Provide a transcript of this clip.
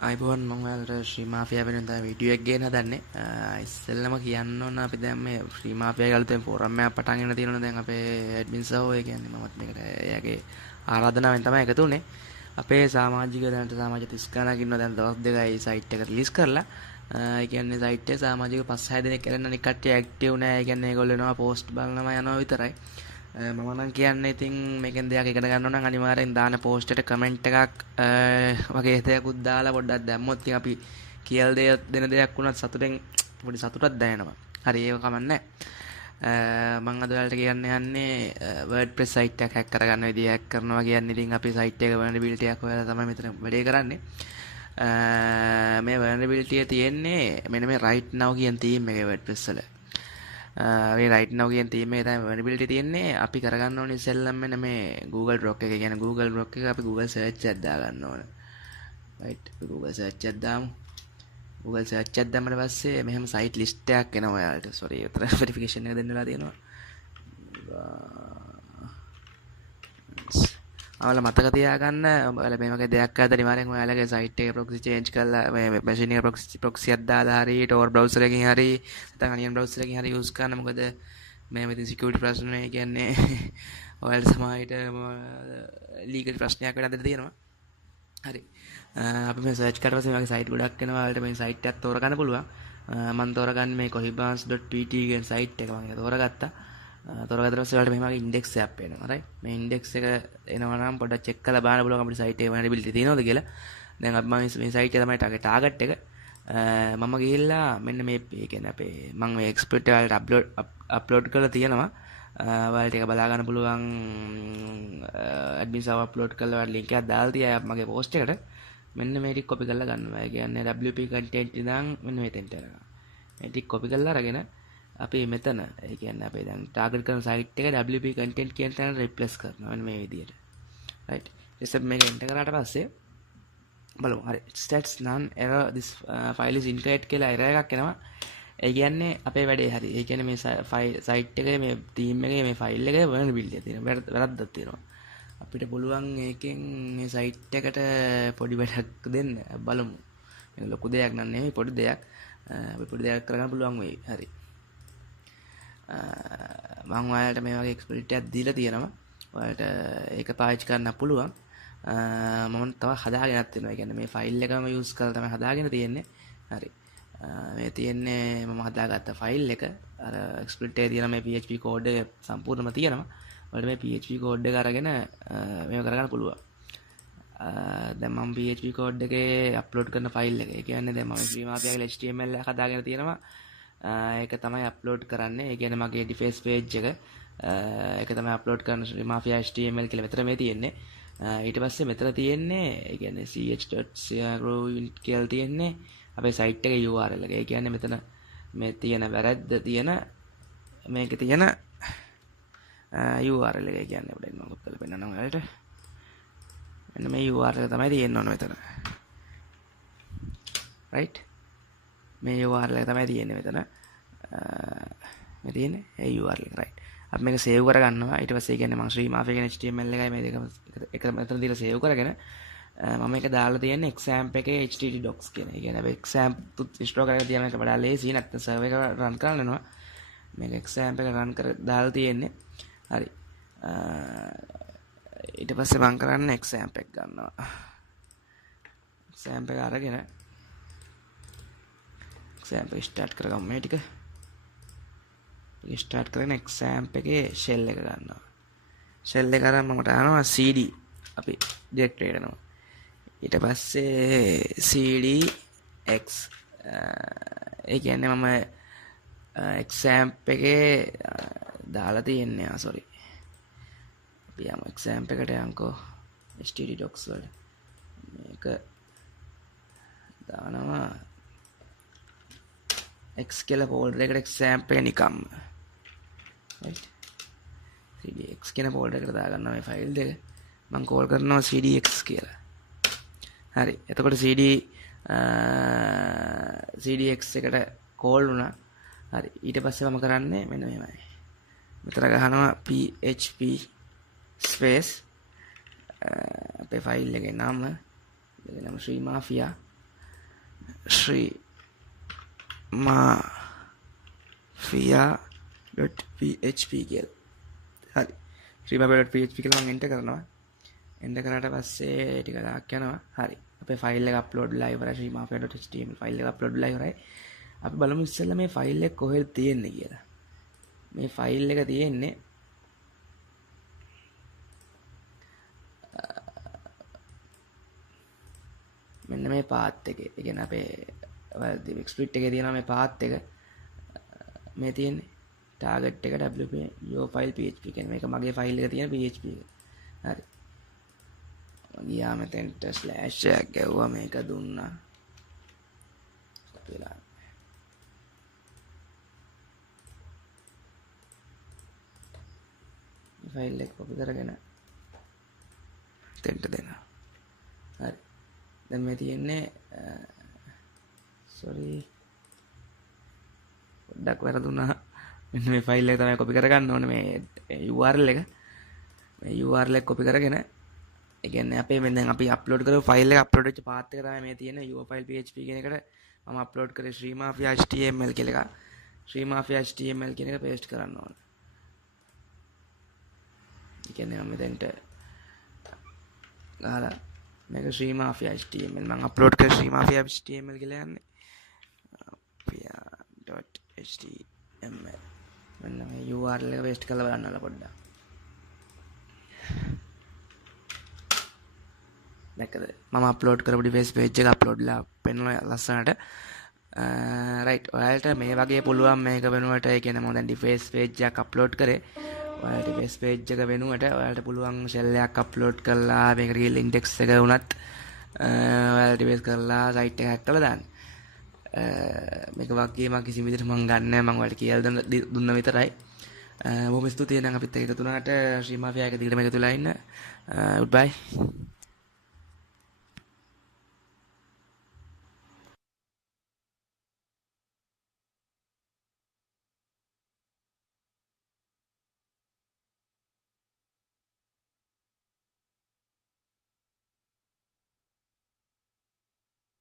අයිබෝන් මම ඔයාලට ශ්‍රී මාෆියා වෙනුවෙන් තමයි වීඩියෝ එකක් ගේන්න හදන්නේ. ඉස්සෙල්ලම කියන්න ඕන අපි දැන් මේ ශ්‍රී මාෆියාගේ අලුතෙන් ෆෝරම් එකක් පටන් ගෙන තියෙනවා. දැන් අපේ ඇඩ්මින් සහෝ ඒ කියන්නේ මමත් මේකට එයාගේ ආරාධනාවෙන් තමයි එකතු වුනේ. අපේ සමාජික දැනට සමාජ 30 ගණනක් ඉන්නවා. දැන් දවස් දෙකයි සයිට් එක රිලීස් කරලා. ඒ කියන්නේ සයිට් එක සමාජික 5-6 දෙනෙක් කරන අනික කට්ටිය ඇක්ටිව් නෑ. ඒ කියන්නේ ඒගොල්ලෝ එනවා පෝස්ට් බලනවා යනවා විතරයි. මම නම් කියන්නේ ඉතින් මේකෙන් දෙයක් ඉගෙන ගන්න ඕන නම් අනිවාර්යෙන් දාන පෝස්ට් එකට කමෙන්ට් එකක් වගේ දෙයක්ත් දාලා පොඩ්ඩක් දැම්මොත් ඉතින් අපි කියලා දෙන දෙයක් වුණත් සතුටෙන් පොඩි සතුටක් දැනෙනවා. හරි ඒක කමන්නේ. මම අද ඔයාලට කියන්න යන්නේ WordPress site එකක් hack කරගන්න විදිය hack කරනවා කියන්නේ ඉතින් අපි site එක vulnerability එකක් හොයලා තමයි මෙතන වැඩේ කරන්නේ. මේ vulnerability එක තියෙන්නේ මෙන්න මේ right now කියන theme එකේ WordPress වල. මේ right now කියන theme එකේ තමයි vulnerability තියෙන්නේ. අපි කරගන්න ඕනේ ඉස්සෙල්ලම මෙන්න මේ Google Doc එක කියන්නේ Google Doc එක අපි Google search එකක් දාගන්න ඕනේ. right Google search එකක් දාමු. Google search එකක් දැම්මම පස්සේ මෙහෙම site list එකක් එනවා ඔයාලට. sorry උතර verification එක දෙන්න වෙලා තියෙනවා. අවල මතක තියාගන්න ඔයාලා මේ වගේ දෙයක් ආද අනිවාර්යෙන් ඔයාලගේ site එකේ proxy change කරලා මේ machine එකේ proxy එකක් දාලා හරි Tor browser එකකින් හරි නැත්නම් onion browser එකකින් හරි use කරන්න. මොකද මේ මෙතන security ප්‍රශ්න මේ කියන්නේ ඔයාලට සමාජයට legal ප්‍රශ්නයක් වෙලා දෙන්න තියෙනවා. හරි අපි මේ සර්ච් කරලා පස්සේ මගේ සයිට් ගොඩක් එනවා. ඔයාලට මේ සයිට් එකක් තෝරගන්න පුළුවන්. මම තෝරගන්නේ මේ kohibans.pt කියන සයිට් එක මම ඒක තෝරගත්තා. තෝරගත්තට පස්සේ ඔයාලට මෙහෙම වගේ ඉන්ඩෙක්ස් එකක් පේනවා. right මේ ඉන්ඩෙක්ස් එක එනවා නම් පොඩ්ඩක් චෙක් කරලා බලන්න පුළුවන් අපේ සයිට් එකේ vulnerability තියෙනවද කියලා. දැන් අපි මේ සයිට් එක තමයි ටාගට් එක. මම ගිහිල්ලා මෙන්න මේ කියන්නේ අපේ මම මේ එක්ස්පර්ට් වලට අප්ලෝඩ් කරලා තියෙනවා. ඔයාලට ඒක බලා ගන්න පුළුවන්. ඇඩ්මින් සර්වර් අප්ලෝඩ් කරලා ඔයාලට link එකක් දාලා තියා මගේ post එකට. මෙන්න මේ ටික copy කරලා ගන්නවා. ඒ කියන්නේ WP content ඉඳන් මෙන්න මෙතෙන්ට යනවා. මේ ටික copy කරලා අරගෙන අපි මෙතන ඒ කියන්නේ අපි දැන් ටාගට් කරන සයිට් එක WP content කියන තැන රිප්ලේස් කරනවා. මෙන්න මේ විදිහට. right ඉතින් මේක එන්ටර් කරාට පස්සේ බලමු. හරි stats none error this file is incorrect කියලා error එකක් එනවා. ඒ කියන්නේ අපේ වැඩේ හරි. ඒ කියන්නේ මේ සයිට් එකේ මේ theme එකේ මේ file එකේ vulnerability තියෙනවා. වැරද්දක් තියෙනවා. අපිට පුළුවන් ඒකෙන් මේ සයිට් එකට පොඩි වැඩක් දෙන්න. බලමු. මේක ලොකු දෙයක් නන් නෙමෙයි පොඩි දෙයක්. අපි පොඩි දෙයක් කරගන්න පුළුවන් වෙයි. හරි. මම ඔයාලට මේ වගේ එක්ස්පිරියන්ස් එකක් දීලා තියෙනවා. ඔයාලට ඒක පාවිච්චි කරන්න පුළුවන්. මම තව හදාගෙනත් තියෙනවා. ඒ කියන්නේ මේ ෆයිල් එකම යූස් කරලා තමයි හදාගෙන තියෙන්නේ. හරි. මේ තියෙන්නේ මම හදාගත්ත ෆයිල් එක. අර එක්ස්පිරියන්ස් එකේ තියෙන මේ PHP කෝඩ් එක සම්පූර්ණම තියෙනවා. ඔයාලට මේ PHP කෝඩ් එක අරගෙන මේක කරගන්න පුළුවන්. දැන් මම PHP කෝඩ් එකේ අප්ලෝඩ් කරන ෆයිල් එක. ඒ කියන්නේ දැන් මම ශ්‍රී මාෆියාගේ HTML එක හදාගෙන තියෙනවා. ඒක තමයි අප්ලෝඩ් කරන්නේ. ඒ කියන්නේ මගේ ඩිෆේස් පේජ් එක. ඒක තමයි අප්ලෝඩ් කරන ශ්‍රී මාෆියා HTML කියලා මෙතන මේ තියෙන්නේ. ඊට පස්සේ මෙතන තියෙන්නේ ඒ කියන්නේ ch.0 කියලා තියෙන්නේ අපේ සයිට් එකේ URL එක. ඒ කියන්නේ මෙතන මේ තියෙන වැරද්ද තියෙන මේකේ තියෙන URL එක. කියන්නේ අපිට මම කොත් කරලා පෙන්නනවා ඔයාලට. මෙන්න මේ URL එක තමයි තියෙන්න ඕන මෙතන. right මේ URL එක තමයි තියෙන්නේ මෙතන. මේ තියෙන්නේ ඒ URL එක. right අපි මේක සේව් කරගන්නවා. ඊට පස්සේ කියන්නේ මම ශ්‍රී මාෆියා කියන HTML එකයි මේ දෙකම එක මෙතන දීලා සේව් කරගෙන මම මේක දාලා තියෙන්නේ example එකේ http docs කියන. ඒ කියන්නේ අපි example ඉන්ස්ටෝල් කරගෙන තියන එක වඩා ලේසි. නැත්නම් සර්වර් එක රන් කරන්න වෙනවා. මේක example එක රන් කර දාලා තියෙන්නේ. හරි. ඊට පස්සේ මම කරන්නේ example එක ගන්නවා. example එක අරගෙන example start කරගමු මේ ටික. start කරගෙන example එකේ shell එක ගන්නවා. shell එක අරන් මම දානවා cd අපි directory එකට යනවා. ඊට පස්සේ cd x ඒ කියන්නේ මම example එකේ දාලා තියෙන්නේ sorry. අපි යමු example එකට යන්කෝ html docs වල. මේක දානවා x කියලා folder එකට example එක නිකම්ම. right cdx කියන folder එකට දාගන්නවා මේ ෆයිල් එක. මම කෝල් කරනවා cdx කියලා. හරි. එතකොට cdx එකට කෝල් වුණා. හරි. ඊට පස්සේ මම කරන්නේ මෙන්න මෙහෙමයි. මෙතන ගහනවා php space අපේ ෆයිල් එකේ නම ශ්‍රී මාෆියා srimafia.php කියලා. හරි. srimafia.php කියලා මම එන්ටර් කරනවා. එන්ටර් කරාට පස්සේ ටික දාක් යනවා. හරි. අපේ ෆයිල් එක අප්ලෝඩ් වෙලා ඉවරයි. srimafia.html ෆයිල් එක අප්ලෝඩ් වෙලා ඉවරයි. අපි බලමු ඉස්සෙල්ලා මේ ෆයිල් එක කොහෙද තියෙන්නේ කියලා. මේ ෆයිල් එක තියෙන්නේ මෙන්න මේ පාත් එකේ. ඒ කියන්නේ අපේ ස්ක්‍රිප්ට් එකේ තියෙනවා මේ පාත් එක. මේ තියෙන්නේ ටාගට් එක wp your file php කියන්නේ මේක මගේ ෆයිල් එක තියෙන php එක. හරි. ගියා මෙතෙන්ට ස්ලෑෂ් එකක් ගැව්වා මේක දුන්නා. අපේලා ෆයිල් එක කොපි කරගෙන දෙන්න දෙනවා. හරි. දැන් මේ තියෙන්නේ sorry පොඩ්ඩක් වැරදුනා. මෙන්න මේ ෆයිල් එක තමයි කොපි කරගන්න ඕනේ මේ URL එක. මේ URL එක කොපි කරගෙන ඒ කියන්නේ අපේ මෙන් දැන් අපි අප්ලෝඩ් කරපු ෆයිල් එක අප්ලෝඩ් වෙච්ච පාත් එක තමයි මේ තියෙන your file php කියන එකට මම අප්ලෝඩ් කරේ srimafia html කියලා එක. srimafia html කියන එක පේස්ට් කරන්න ඕනේ. ඒ කියන්නේ මම දැන්ට ගහලා මේක srimafia html මම අප්ලෝඩ් කරේ srimafia html කියලා යන්නේ. .html මෙන්න මේ URL එක පේස්ට් කරලා බලන්න පොඩ්ඩක්. දැක්කද? මම අප්ලෝඩ් කරපු ඩිවයිස් පේජ් එක අප්ලෝඩ්ලා පෙන්වනවා ලස්සනට. රයිට්. ඔයාලට මේ වගේ පුළුවන් මේක වෙනුවට ඒ කියන්නේ මම දැන් ඩිවයිස් පේජ් එකක් අප්ලෝඩ් කරේ. ඔයාලට ඩිවයිස් පේජ් එක වෙනුවට ඔයාලට පුළුවන් ෂෙල් එකක් අප්ලෝඩ් කරලා මේකට ගිහලා ඉන්ඩෙක්ස් එක උනත් ඔයාලා ඩිවයිස් කරලා සයිට් එකක් හැක් කරලා දාන්න. මේක වගේම කිසිම විදිහට මම ගන්න නැහැ. මම ඔයාලට කියලා දුන්න විතරයි. බොහොම ස්තුතියි නම් අපිත් එක්ක එකතු වුණාට. srimafia එක දිගටම එකතු වෙලා ඉන්න. goodbye.